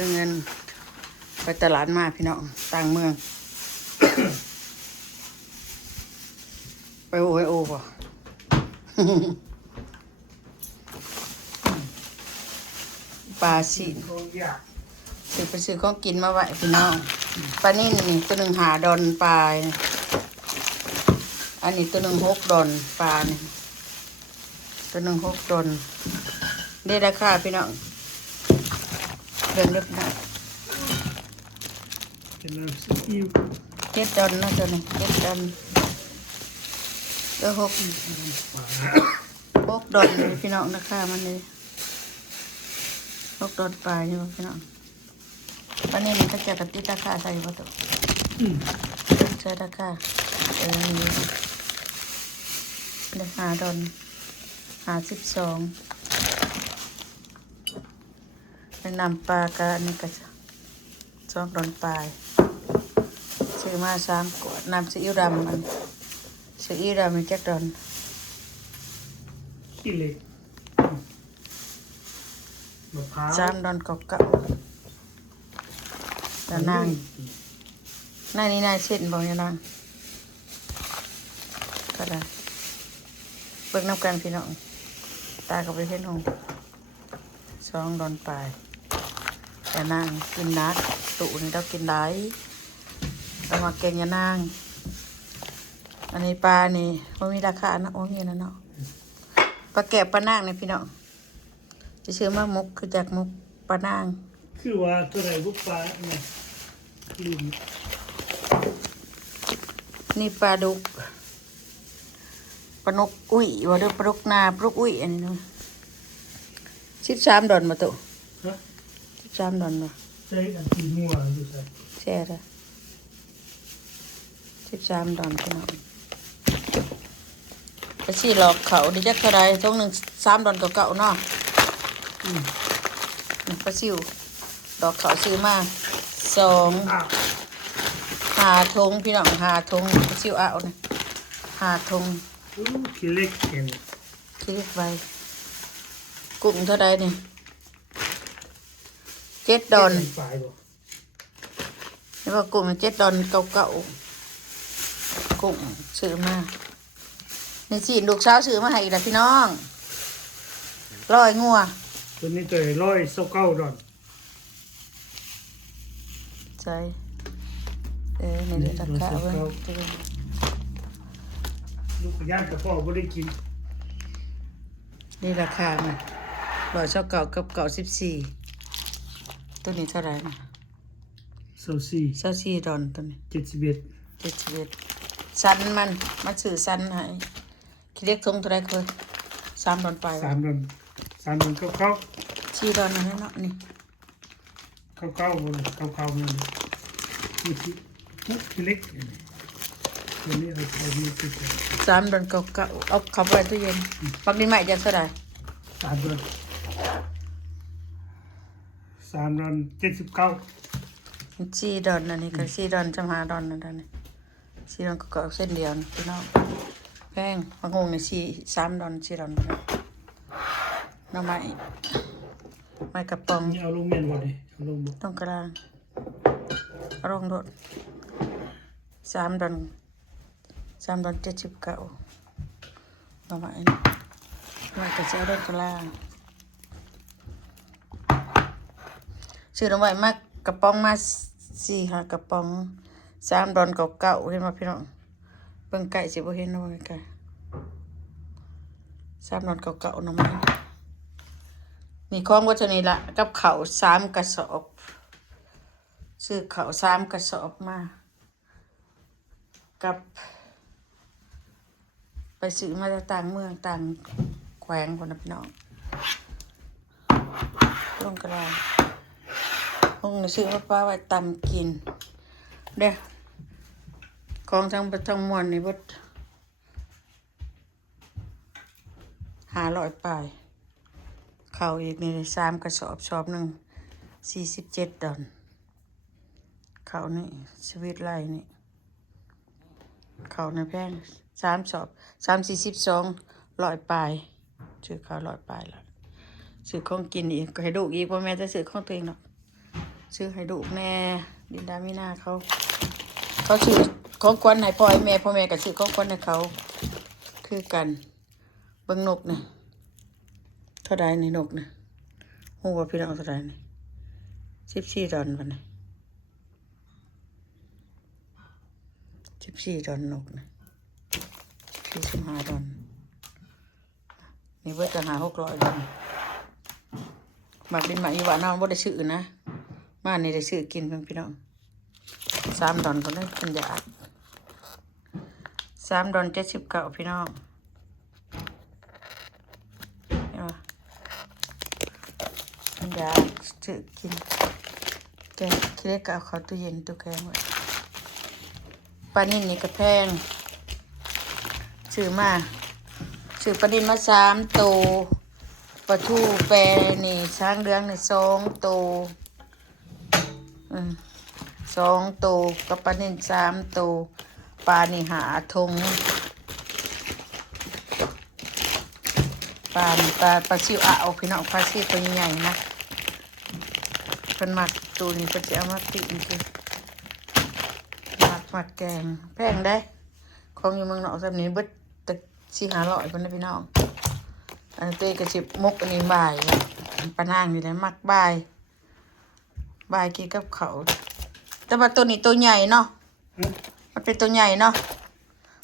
ซื้อเงิน ไปตลาดมาพี่น้องต่างเมือง ไปโอไอโอป่ะปลาสีนคงยากซื้อไปซื้อของกินมาไหวพี่น้องปลานิ่นี่ตัวหนึ่งหาดอนปลาอันนี้ตัวหนึ่งหกดอนปลาเนี่ยตัวหนึ่งหกดอนได้ราคาพี่น้อง ಡೆವಲಪ್ ಮಾಡಿ K ton ના જને કે ટન તો હોક હોક ડોટ พี่น้องนะคะมันเนี่6ดอนปลายอยู่พี่น้องตอนนี้มันก็จะกระติดราคาใส่บ่ตัวอืมใส่ราคาเออราคาดบสอง นนำปลากะนี่ก็สองดอนปลายซื้อมาสามขวดน้ำซีอิ๊วดำมันซีอิ๊วดำมันจักดอนขี้เหล็กมะพร้าวสามดอนเก่าๆแต่นางนางนี่นายเช่นบอกอย่านางก็ได้เบิ่งน้ำกันพี่น้องตากับไปเห็นหงสองดอนปลาย แต่นางกินนักตุนี่เรากินได้เรามาเก่งอยานาง อันนี้ปลานี่มันมีราคานะโอ้มีนะเนาะปลาแกะปลานางนี่พี่น้องจะซื้อมามุกคือจากมุกปลานาง คือว่าตัวไหนบุกปลาเนี่ยลืมนี่ปลาดุกปลานกอุ้ยว่าเด้อปลาดุกนาปลาดุกอุ้ยอันนี้เนาะสิบสามดอนมาตุฮะ สิบสามดอนมาใช้อันที่หัวอยู่ใส่แช่ละสิบสามดอนพี่น้องไปสี่หลอกเขาดิจักเท่าไรต้องหนึ่งสามดอนเก่าๆเนาะอืมนี่ปลาซิวดอกเขาซื้อมาสองอ้าวหาทงพี่น้องหาทงปลาซิวเอาเนี่ยหาทงอู้ขี้เหล็กเห็นคิดไว้กุ้งเท่าไรนี่ เจ็ดดอนปลายบ่เห็นว่ากุ้งมันเจ็ดดอนเก่าๆกุ้งซื้อมาในจีนลูกสาวซื้อมาให้อีกแล้วพี่น้องร้อยงัวตัวนี้ตัวร้อยเศร้าเก้าดอนใช่เออนี่เดี๋ยวราคาเว้ยลูกย่านตะพ่อบ่ได้กินนี่ราคามันร้อยเช้าเก่ากับเก่าสิบสี่ ตัวนี้เท่าไหร่นะเศร้าสี่เช้าสี่ดอนตัวนี้เจ็ดสิบเอ็ดเจ็ดสิบเอ็ดสันมันมาซื้อสันให้คิดเรียกทงเท่าไหรเคยสามดอนไปสามดอนสามดอนเก้าเก้าสี่ดอนนะเนาะนี่เก้าเก้าบ่เลยเก้าเก้าบ่เลยนี่ที่ปุ๊บขี้เหล็กเห็นไหมตัวนี้เอาเอานี่ติดเลยสามดอนเก่าเก่าเอาเข้าไปตู้เย็นปักนี้ใหม่จะเท่าไหร่สามดอน สามดอนเจ็ดสิบเก้าสี่ดอนนะนี่ก็สี่ดอนจำหาดอนนะดอนนี่สี่ดอนเก่าๆเส้นเดียวนะพี่น้องแพงบางงนี่สี่สามดอนสี่ดอนพี่น้องหน้ำไม้ไม้กระป๋องนี่เอาลงเมียนบ่ดิเอาลงบ่ตรงกลางเอาลงโดดสามดอนสามดอนเจ็ดสิบเก้าหน้ำไม้ไม้กระเจ้าดอนกลาง ซื้อน้ำไม้มากกระป๋องมาสี่ห้ากระป๋องสามดอนเก่าๆเห็นไหมพี่น้องเบิ่งไก่สิบ่เห็นนาะเบิ่งไก่สามดอนเก่าๆหน้ำไม้นี่ของวัตถุนี้ละกับเขาสามกระสอบซื้อเขาสามกระสอบมา กับ ไปซื้อมาจากต่างเมืองต่างแขวงคนนะพี่น้องลงกระดา ษลงซื้อมาป้าไว้ตำกิน เด้อของทั้งประทั้งมวลนี่บดหาร้อยปลายเขาอีกนี่สามกระสอบสอบหนึ่งสี่สิบเจ็ดดอนเขานี่สวิตไลน์นี่เขาในแพงสามสอบสามสี่สิบสองร้อยปลายซื้อเขาวร้อยปลายแล้วซื้อของกินอีกก็ให้ดูกอีกพ่อแม่จะซื้อของตัวเองหรอก ซื้อให้ลูกแน่ดินดามินาเขาเขาซื้อของขวัญให้พ่อให้แม่พ่อแม่ก็ซื้อของขวัญให้เขา คือกันเบิ่งนกนะเท่าใดในนกนะฮู้ว่าพี่น้องเท่าใดนี่สิบสี่ดอนวันนี้สิบสี่ดอนนกนะสี่สิบห้าดอนนี่เบิดกันหาหกร้อยดอนหมักดินหมักอีหวานเอาบ่ได้ซื้อนะ มานี่ได้ซื้อกินเพิ่อนพี่น้องสามดอนก็ได้เป็นยาสามดอนเจ็ดสิบเก้าพี่น้องเห็นปะมันยาซื้อกินแกงคิดได้ก็เอาเข้าตู้เย็นตู้แกงไว้ปลานิ่นนี่ก็แพงซื้อมาซื้อปลานิ่นมาสามตัวปลาทูแปรนี่ช้างเรืองนี่สองตัว สองตัวกับปลานิ่นสามตัวปลานี่หาทงปลาปลาปลาซิวอ่าพี่น้องปลาซิวตัวใหญ่นะเพิ่นมักตัวนี้เพิ่นจะเอามาปิ้งคือมักมักแกงแพงได้ของอยู่เมืองนอกสำนี้เบิดตะสี่หาร้อยเพิ่นนะพี่น้องอันเต้กระสิบมกอันนี้บ่ายปลานางนี่แหละมักบ่าย บ่ายกินกับเขาวแต่ว่าตัวนี้ตัวใหญ่เนาะอืมมันเป็นตัวใหญ่เนาะ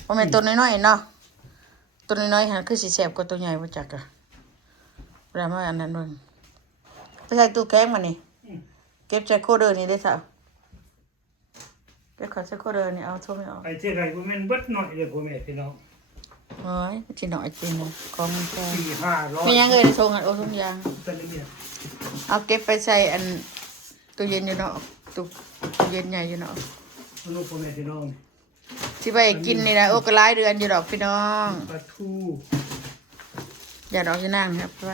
บ่แม่นตัวน้อยๆเนาะตัวน้อยๆหันคือสีแสบกว่าตัวใหญ่มาจากอะเวลามาอันนั้นนึงไปใส่ตู้แกงมานี่เก็บใจโคเดอร์นี่ได้สาวเก็บขอใส่โคเดอร์นี่เอาโทรไม่ออกไปที่ไรก็แม่นเบิดหน่อยเลยพ่อแม่พี่น้องเฮ้ยจีหน่อยจริงนะของมันแพงสี่ห้าร้อยไม่ยังเอ่ยในทรงอันโอ้ทรงยางตะเลียดเอาเก็บไปใส่อัน ตู้เย็นอยู่เนาะตู้ตู้เย็นใหญ่อยู่เนาะลูกพ่อแม่พี่น้องที่ไปกินนี่นะโอ้ก็หลายเดือนอยู่ดอกพี่น้อง ปลาทูอย่าดอกจะนั่งครับไป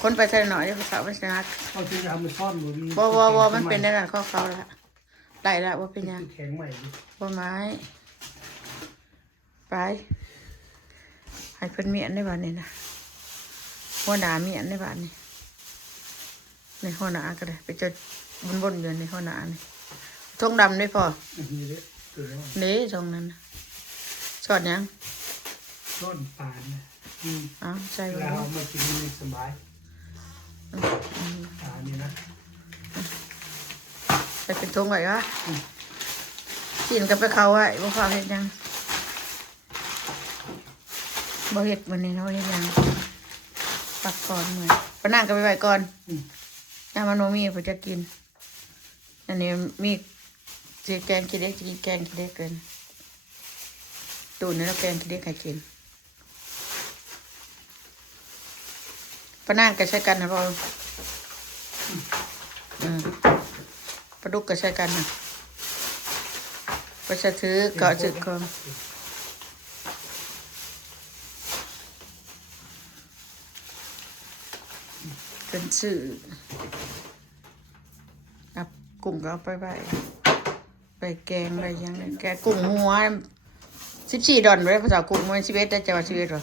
คนไปใส่หน่อยเดี๋ยวเขาสาวไปชนะเอาที่จะเอามาซ่อนบ่มีบ่บ่บ่มันเป็นได้ละข้อเขาละได้ละว่าเป็นหยังแข็งใหม่ดิบ่ไม้ ไปให้เพิ่นเมียนได้บ้านนี้นะหัวหน้าเมียนได้บ้านนี้ ในหัวหน้าก็ได้ไปเจอบนบนๆอยู่ในหัวหน้านี่ทงดำได้พออันนี้เด้อตัวน้อยนี่ทงนั้นน่ะสอดหยังซ่อนปานนะอืมเอ้าวใส่เวไว้ลาเอามากินนี่สบายปานนี่นะใส่เป็นทงไว้วะกินกับไปเขาไว้บ่ฟ้าเฮ็ดหยังบ่เฮ็ดวันนี้เนาะเฮ็ดหยังปักก่อนเหมือนปะนั่งกันไปไว้ก่อนอืม น้ามันโนมีผมจะกิน อันนี้มีจีแกงกินเล็กกินแกงกินเล็กเกินตูนนี่แล้วแกงกินเล็กใครกินปลานั่งก็ใช้กันนะพ่อปลาดุกก็ใช้กันนะปลาสะถือเกาะจึกกองเป็น สื่อเอากุ้งก็เอาไปไว้ไปแกงไปยังไงแกงกุ้งหัวสิบสี่ดอนไปภาษากุ้งมันสิบเอ็ดได้จะว่าสิบเอ็ดหรอ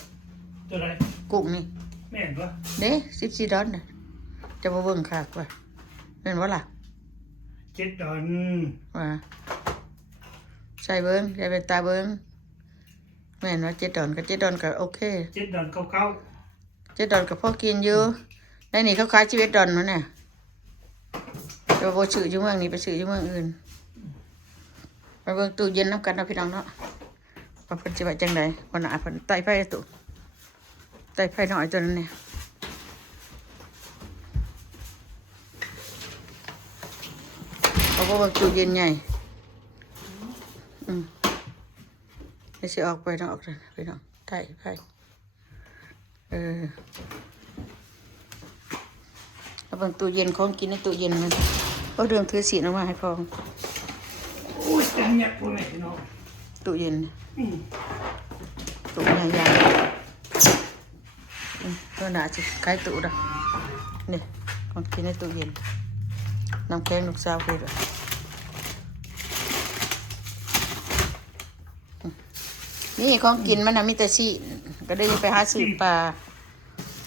ตัวไรกุ้งนี่แม่นปะเด้สิบสี่ดอนน่ะจะมาเบิ่งคักว่าเป็นว่าล่ะเจ็ดดอนว่าใส่เบิ้งใส่เป็นตาเบิ้งแม่นว่าเจ็ดดอนกับเจ็ดดอนก็โอเคเจ็ดดอนเก้าเก้าเจ็ดดอนกับพ่อกินอยู่ ในนี่เขาขายชีวิตดอนมั้เนี่ยจะไปซื้ออยู่เมืองนี้ไปซื้ออยู่เมืองอื่นไปเบิ่งตู้เย็นน้ำกันเนาะพี่น้องเนาะว่าเพิ่นสิว่าจังไดวันหนาเพิ่นไต่ไฟตู้ไต่ไฟหน่อยตัวนั้นเนี่ยเขาก็เบิ่งตู้เย็นใหญ่อืมเดี๋ยวสิออกไปนอกเลยพี่น้องไต่ไฟเออ เอาเบิ่งตู้เย็นของกินในตู้เย็นมันก็เรื่องถือสีนออกมาให้พองโอ้ยเต็มเนี่ยพ่อแม่พี่น้องตู้เย็นน่ะอืมตู้ใหญ่ใหญ่อืมตัวหนาสิขายตู้ดอกนี่ของกินในตู้เย็นน้ำแข็งลูกสาวคือดอกอืมนี่ของกินมันน่ะมีแต่สีก็ได้ไปหาซื้อปลา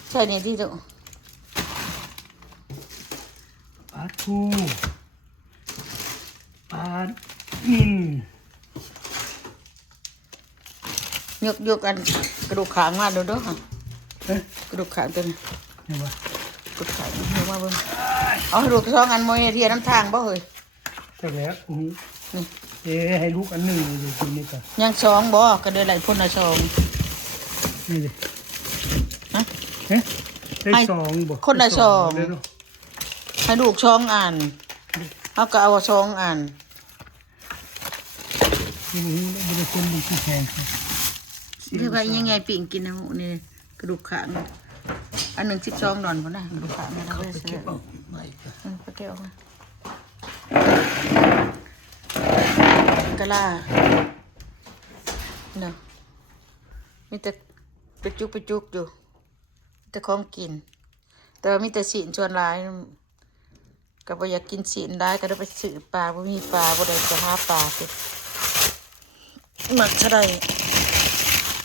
ใช่นี่ที่ตู้ปลา ทูปลานินยกยกอันกระดูกขางมาดูเด้วยเอ๊ะกระดูกขางตัวนี้เนี่ยวะกระดูกขางยกมาเบิ่งเอากระดูกสองอันมวยเทียน้ำทางบ่เฮ้ยแต่แล้วอือหือนี่เอ๊ะให้ลูกอันหนึ่งอยู่กินนี่ก่อนยังสองบ่ก็เดินไหลพ่นละสองนี่ดิฮะเอ๊ะได้ให้สองบ่คนละได้สองเด้อเนาะ ให้ลูกสองอันเอาก็เอาสองอันนี่นี่ไม่ได้คนดูที่แพงเรียกว่ายังไงปิ่งกินนะนี่กระดูกขางอันหนึ่งสิบสองดอนพ่นะกระดูกขางนะเราไปไปซื้เก็อบเอาไม่ก็เออไปเก็บเอามากะลาเนาะมีแต่ไปจุกไปจุกอยู่แต่ของกิน แต่ว่ามีแต่สีนชวนร้าย ก็บ่อยากกินสีนร้ก็ได้ไปซื้อปลาบ่มีปลาบ่ได้จะหาปลาสิหมักเท่าใด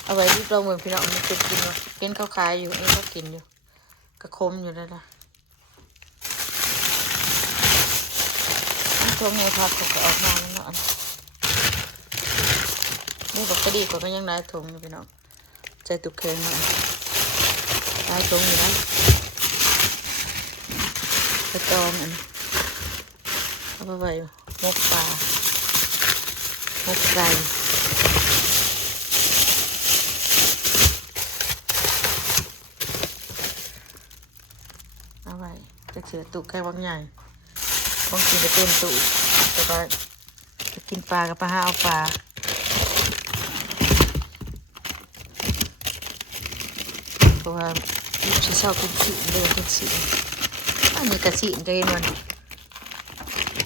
เอาไว้รีบลองเบิ่งพี่น้องมันเป็นกินเนาะเห็นเขาขายอยู่เอ็นเขากินอยู่ก็คมอยู่แล้วล่ะช่วงนี้พักเขาก็ออกมาแล้วเนาะนี่บอกก็ดีกว่าก็ยังได้ถุงอยู่พี่น้องใจตุกเค็งเนาะได้ถุงอยู่นะกระจองอัน เอาไปไว้มกปลามกไก่เอาไว้จะเสือตุกแค่วังใหญ่บางทีจะเต็มตุกแต่ก็จะกินปลากับปลาห้าเอาปลาเพราะว่าลูกชิเศร้ากินสีเลยกินสีอันนี้กระสีนกันมัน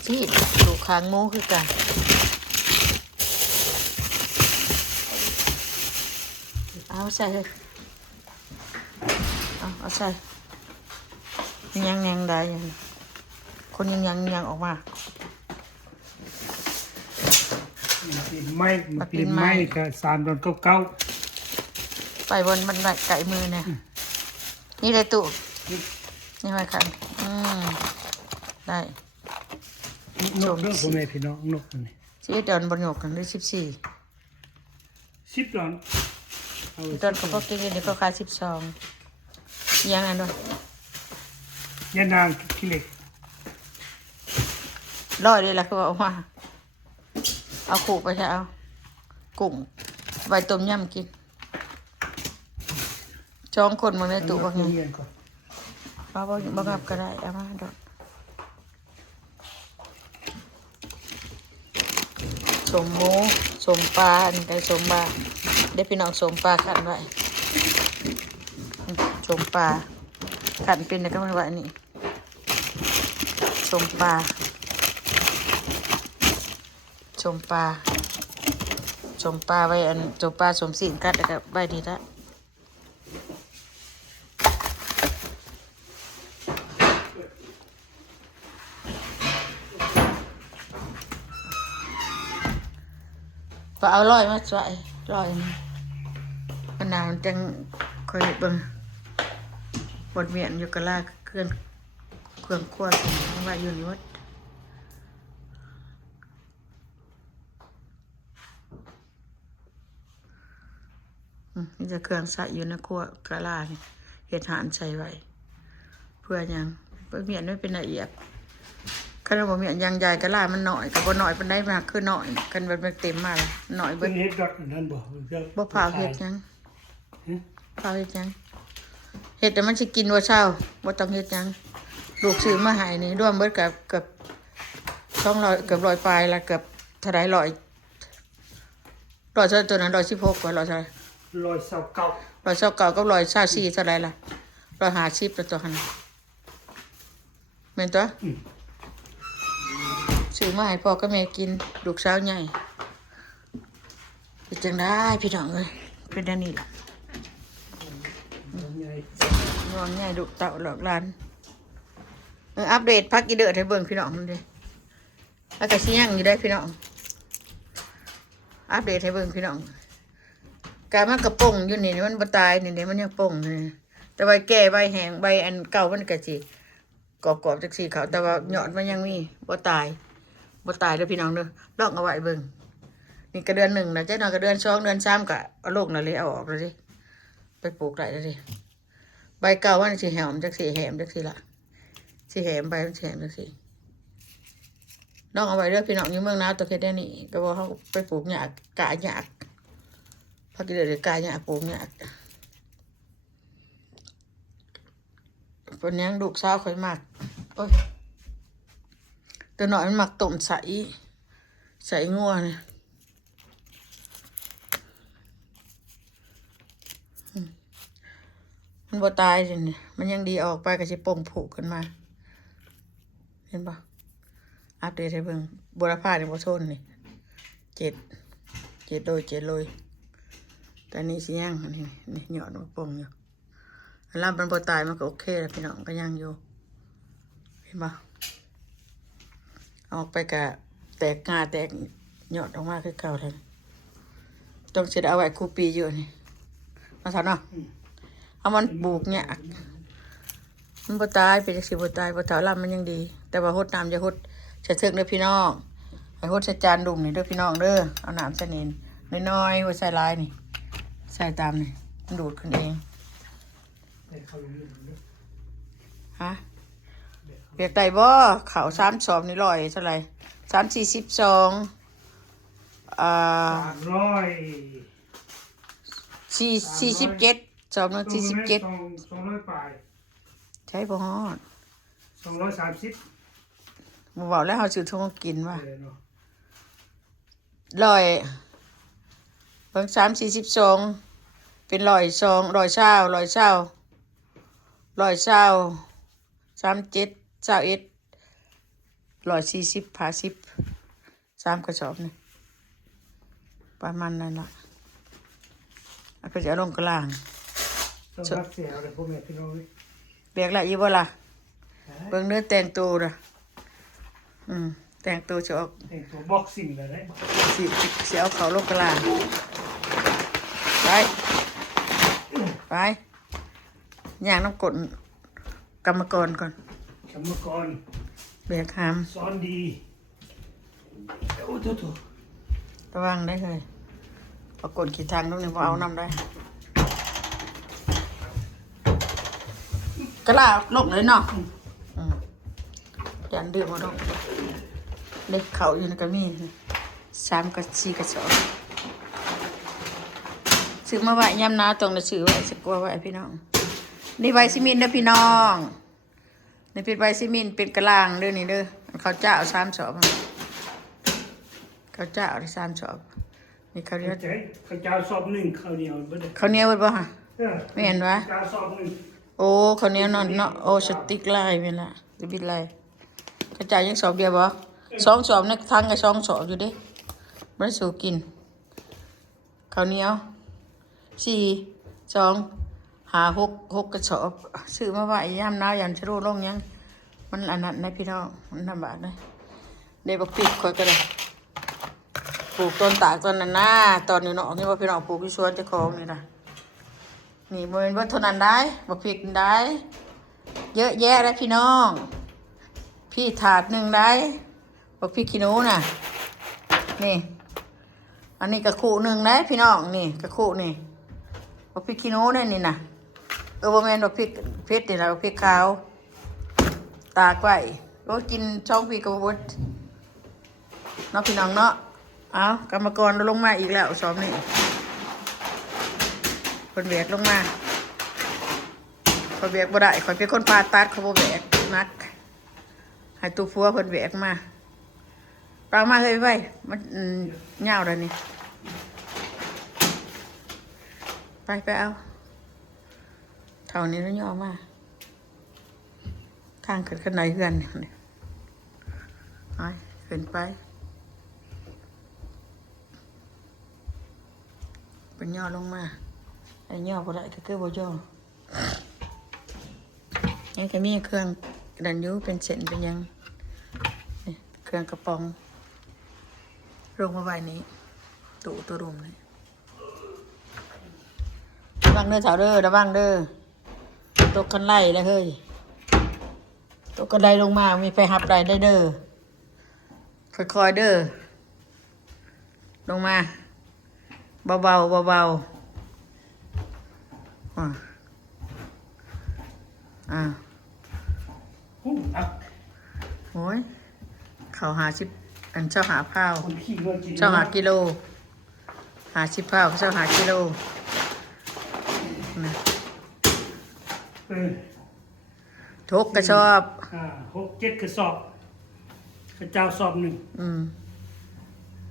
สีนดูค้างโม้คือกันเอาใส่เลยเอาเอาใส่ยังยังได้ยังคนยังยังยังออกมามันเป็นไม้มันมันเป็เป็นนไม้ไม้กับสามดอนเก้าเก้าไปบนบันไดไก่มือเนี่ยนี่เลยตู่นี่ไว้ขันอืมได้ นกเรื่องผมแม่พี่น้องนกอันนี้สิเดอนบนหยกกันด้วยสิบสี่สิบดอนเอาไว้ตอนเขาพกกินเดี๋ยวก็ขายสิบสองยังไงด้วยยานางขี้เหล็กร้อยเลยล่ะคือว่าเอามาเอาขู่ไปใช่เอากุ้งใบต้มยำกินจองคนมาในตู้ว่าไงเรียนก่อนเอาบ่บ่งับก็ได้เอามาดอก สมหมูสมปลาอันนี้ได้สมปลาได้พี่น้องสมปลาขันไว้สมปลาขันเป็นแล้วก็มาไว้นี่สมปลาสมปลาสมปลาไว้อันสมปลาสมสินกัดแล้วก็ใบนี้ละ เอาร้อยมาส่ร้อยมันนาวจังคอยเบิ่งบดเมียนอยู่กะลาเคลื่อนเครื่องครัวของว่าอยู่นี่วัดนี่จะเครื่องใส่อยู่ในครัวกระลานี่เห็ดหานใส่ไว้เพื่อยังเพื่อเมียนไม่เป็นละเอียด คันว่าเมียนยังใหญ่กระลามันหน่อยกับบ่หน่อยเป็นได้มากคือหน่อยกันมันเป็นเต็มมาละหน่อยเป็เบิ่นงเฮ็ดดอทอันนั้นบ่บ่เผาเห็ดหยังฮะเผาเห็ดหยังเห็ดแต่มันสิกินว่าเช้าบ่ต้องเห็ดหยังลูกซื้อมาให้นี่ร่วมเบิดกับเกับสองร้อยเกือบร้อยปลายละเกือบเท่าไรร้อยร้อยเท่าตัวนั้นร้อยสิบหกกว่าร้อยเท่าไหรรอยเสาเก่าร้อยเศร้าเก่ากับร้อยเศร้าสี่เท่าไรล่ะร้อยหาสิบตัวตัวหันเมนตัว ซื้อมาให้พ่อกับแม่กินลูกสาวใหญ่เป็นจังได้พี่น้องเลยเป็นอันนี้ล่ะใหญ่น้องใหญ่ดุเต่าหลอกลานเอออัปเดตพักอีเดือดให้เบิ่งพี่น้องมันดิแล้วก็ชี้ยังอยู่ได้พี่น้อง อัปเดตให้เบิ่งพี่น้องการมันกระป่งอยู่นี่มันบตายนี่เดี๋ยมันยังป่งนี่แต่ใบแก่ใบแห้งใบอันเก่ามันก็สิกรอบๆจักสี่เขาแต่ว่าหยอดมันยังมีบ่ตาย บ่ตายเด้อพี่น้องเด้อลองเอาไว้เบิ่งนี่ก็เดือนหนึ่งนะเจ้าน้อยก็เดือนสองเดือนสามก็เอาลูกนั่นเลยเอาออกเลยดิไปปลูกได้เลยดิใบเก่ามันสิแหมจักสี่แหมจักสีละสิแหมใบมันสิแหมจักสีน้องเอาไว้เด้อพี่น้องอยู่เมืองนาตัวเฮ็ดได้นี่ก็ว่าเขาไปปลูกหญ้ากะหญ้าพักเดือดกะหญ้าปลูกหญ้าเป็นยังลูกสาวข่อยมากโอ้ย ตัวหน่อยมันหมักต้มใสใสงัวเนี่ยมันบ่ตายสิเนี่ยมันยังดีออกไปก็สิป่งผูกขึ้นมา เห็นปะอัปเดตให้เบิ่งบุรพาเนี่ยบ่ทนนี่เจ็ดเจ็ดโดยเจ็ดโดยแต่นี่สิยังนี่นี่หยอดมาป่งอยู่ลำมันบ่ตายมันก็โอเคแล้วพี่น้องก็ยังอยู่ เห็นปะ ออกไปกะแตกงาแตกยอดออกมาคือเก่าเลยต้องเสียเอาไว้คูปีอยู่นี่มาทำเนาะเอามันปลูกเนี่ยมันบ่ตายเป็นสิบ่ตายบ่เถาลำมันยังดี แต่ว่าหดน้ำจะหดใส่เทือกเด้อพี่น้องให้หดใส่จานดุ่มนี่เด้อพี่น้องเด้อเอาน้ำใส่นินน้อยๆไว้ใส่ลายนี่ใส่ตามนี่มันดูดขึ้นเองฮะ เบียกได้บ่เขาวสามสอบนี่ร้อยเท่าไหร่สามสี่สิบสองอ่าสามร้อยสี่สี่สิบเจ็ดสอบหนึงสี่สิบเจ็ดสองสองร้อยปลายใช่บ่ฮอดสองร้อยสามสิบบ่บอกแล้วเขาซื้อทงกินว่าเออเนาะร้อยเบิ่งสามสี่สิบสองเป็นร้อยสองร้อยเช้าร้อยเช้าร้อยเช้าสามเจ็ด เช้าเอ็ดร้อยสี่สิบห้าสิบสามกระสอบนี่ประมาณนั้นละแล้วก็จะเอาลงกลางต้องรับเสียอะไรพวกนี้พี่น้องเว้ยเบียกละอีบ่ล่ะเบิ่งเนื้อแต่งตัวนะอืมแต่งตัวจะออกแต่งตัวบ็อกซิ่งเลยนะสิสิเอาเขาลงกลางไปไปย่างน้ำกดกรรมกรก่อน กรรมกรเบียกหามสอนดีโอ้โหโถระวังได้เลยปรากฏขีดทางตรงนี้พอเอานำได้กระลาลงเลยเนาะอืมยันเดือดมาดอกเด็กเขาอยู่ในกระมีสามกับสี่กับสองซื้อมาไว้ยำนาตรงจะซื้อไว้สักกว่าไว้พี่น้อง นี่ใบซิมินเด้อพี่น้อง นี่เป็นใบซิมินเป็นกระลางเด้อนี่เด้อเขาวเจ้าสามสอบอะเขาวเจ้าได้สามสอบนี่เขาวเหนียวใจข้าวเจ้าสอบหนึ่งข้าวเหนียวบ่ได้เขาวเหนียวเบิดบ่ฮะเออไม่เห็นวะข้าวเจ้าสอบหนึ่งโอ้เขาวเหนียวนอนเนาะโอ้สติ๊กไล่เวละจะบิดไล่กระจายยังสอบเดียวบ่สองสอบในทั้งกับสองสอบอยู่เด้ไม่ได้สูกินข้าวเหนียวสี่สอง หาหกหกกระสอบซื้อมาไว้ยามหนาวยันชะโรูลงยังมันอันนั้นนะพี่น้องมันลำบากเลยเดี๋ยวบักปิดคอยก็ได้ปลูกต้นตากต้นนั้นนะตอนนี้เนาะนี่ว่าพี่น้องปลูกที่สวนเจ้าของนี่นะนี่บริเวณวัฒนันได้บักพริกได้ เยอะแยะเลยพี่น้อง พี่ถาดหนึ่งได้บักพริกขี้หนูน่ะ นี่ อันนี้กระคู่หนึ่งได้พี่น้องนี่กระคู่นี่บักพริกขี้หนูได้นี่น่ะ ออบ่แม่นบักพริกเพชรนี่นะบักพริกขาว ตากไว้ก็กินช่องพี่กระบดเนาะพี่น้องเนาะเอากรรมกรลงมาอีกแล้วสอบนี่คนแบกลงมาคนแบกบ่ได้คนเป็นคนปาตัดเขาบ่แบกนักให้ตู้ฟัวคนแบกมาปลามาเลยไว้มันเหงาแล้วนี่ไปไปเอา ท่านี้แล้วย่อมาทางขึ้นขึ้นไหนเพื่อนนี่ไปขึ้นไป เป็นย่อลงมา ไอ้ย่อบ่ได้ก็คือบ่ย่อยังก็มีเครื่องดันยูเป็นเส้นเป็นยังเครื่องกระป๋องลงมาไว้นี้ตู้ตัวรุมนี่ระวังเด้อเถาเด้อระวังเด้อ ตกกันไล่แล้วเฮ้ยตกกระไดลงมามีไปหับไดได้เด้อค่อยๆเด้อลงมาเบาๆเบาๆอะอ่าหูนักโอ้ยเขาหาชิบอันเจ้าหาข้าวคนขี้เงินกินเจ้าหากิโล หาชิบข้าวเจ้าหากิโลนะ เออทุกกระชอบ อ่าหกเจ็ดกระสอบกระเจ้าสอบหนึ่งอืม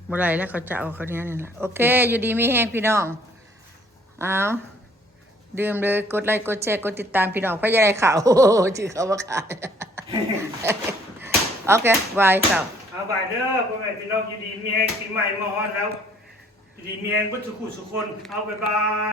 บ่ไรแล้วเขาจะเอาเขาเนี้ยนี่แหละโอเค อยู่ดีมีแห้งพี่น้องเอาดื่มเลยกดไลค์กดแชร์กดติดตามพี่น้องเพราะยายข่าวโอ้โหชื่อเขามาขายโอเคบายข่าวเอาบายเด้อพ่อแม่พี่น้องยินดีมีแห้งปีใหม่มาฮอดแล้วยินดีมีแห้งวัตถุกุสุคนเอาบายบาย